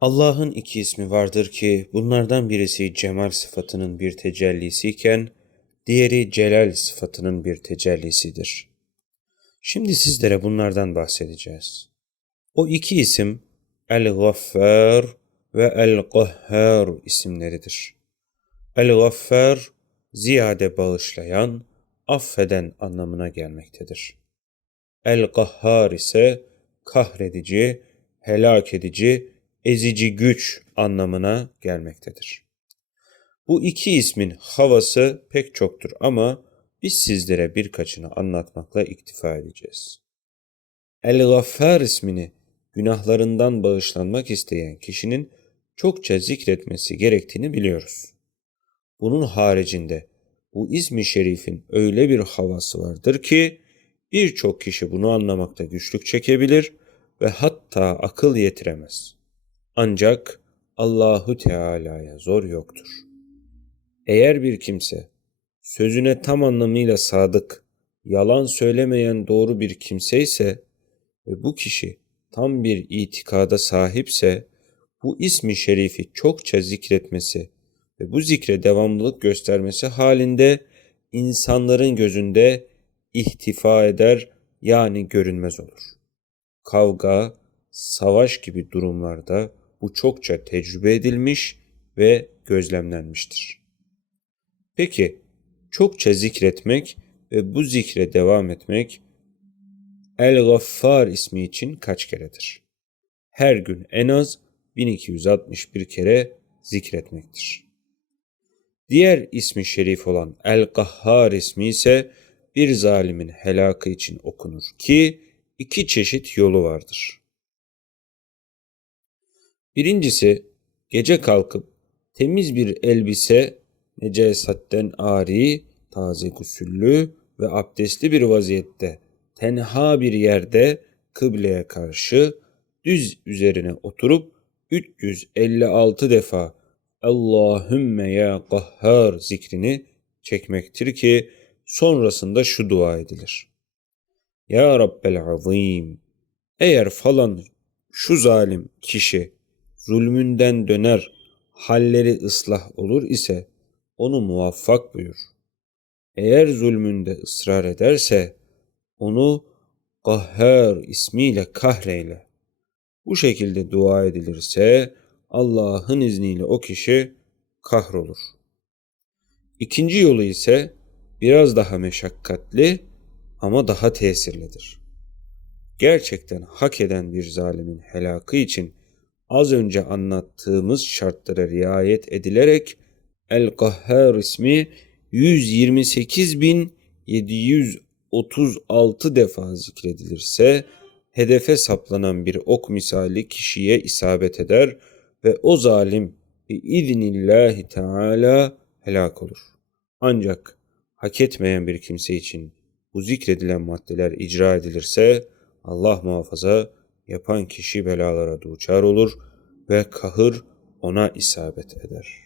Allah'ın iki ismi vardır ki bunlardan birisi cemal sıfatının bir tecellisiyken diğeri celal sıfatının bir tecellisidir. Şimdi sizlere bunlardan bahsedeceğiz. O iki isim El-Gaffar ve El-Gahhar isimleridir. El-Gaffar ziyade bağışlayan, affeden anlamına gelmektedir. El-Gahhar ise kahredici, helak edici, ezici güç anlamına gelmektedir. Bu iki ismin havası pek çoktur ama biz sizlere birkaçını anlatmakla iktifa edeceğiz. El-Gaffar ismini günahlarından bağışlanmak isteyen kişinin çokça zikretmesi gerektiğini biliyoruz. Bunun haricinde bu ismi şerifin öyle bir havası vardır ki birçok kişi bunu anlamakta güçlük çekebilir ve hatta akıl yetiremez. Ancak Allahu Teala'ya zor yoktur. Eğer bir kimse sözüne tam anlamıyla sadık, yalan söylemeyen doğru bir kimse ise ve bu kişi tam bir itikada sahipse bu ismi şerifi çokça zikretmesi ve bu zikre devamlılık göstermesi halinde insanların gözünde ihtifa eder yani görünmez olur. Kavga, savaş gibi durumlarda bu çokça tecrübe edilmiş ve gözlemlenmiştir. Peki çokça zikretmek ve bu zikre devam etmek El-Gaffar ismi için kaç keredir? Her gün en az 1261 kere zikretmektir. Diğer ismi şerif olan El-Gahhar ismi ise bir zalimin helakı için okunur ki iki çeşit yolu vardır. Birincisi gece kalkıp temiz bir elbise, necasetten ari, taze gusüllü ve abdestli bir vaziyette tenha bir yerde kıbleye karşı düz üzerine oturup 356 defa Allahümme ya Gahhar zikrini çekmektir ki sonrasında şu dua edilir. Ya Rabbel Azim eğer falan şu zalim kişi zulmünden döner, halleri ıslah olur ise onu muvaffak buyur. Eğer zulmünde ısrar ederse onu Gahhar ismiyle kahreyle. Bu şekilde dua edilirse Allah'ın izniyle o kişi kahrolur. İkinci yolu ise biraz daha meşakkatli ama daha tesirlidir. Gerçekten hak eden bir zalimin helakı için az önce anlattığımız şartlara riayet edilerek El-Gahhar ismi 128.736 defa zikredilirse hedefe saplanan bir ok misali kişiye isabet eder ve o zalim biiznillahi teala helak olur. Ancak hak etmeyen bir kimse için bu zikredilen maddeler icra edilirse Allah muhafaza yapan kişi belalara duçar olur ve kahır ona isabet eder.''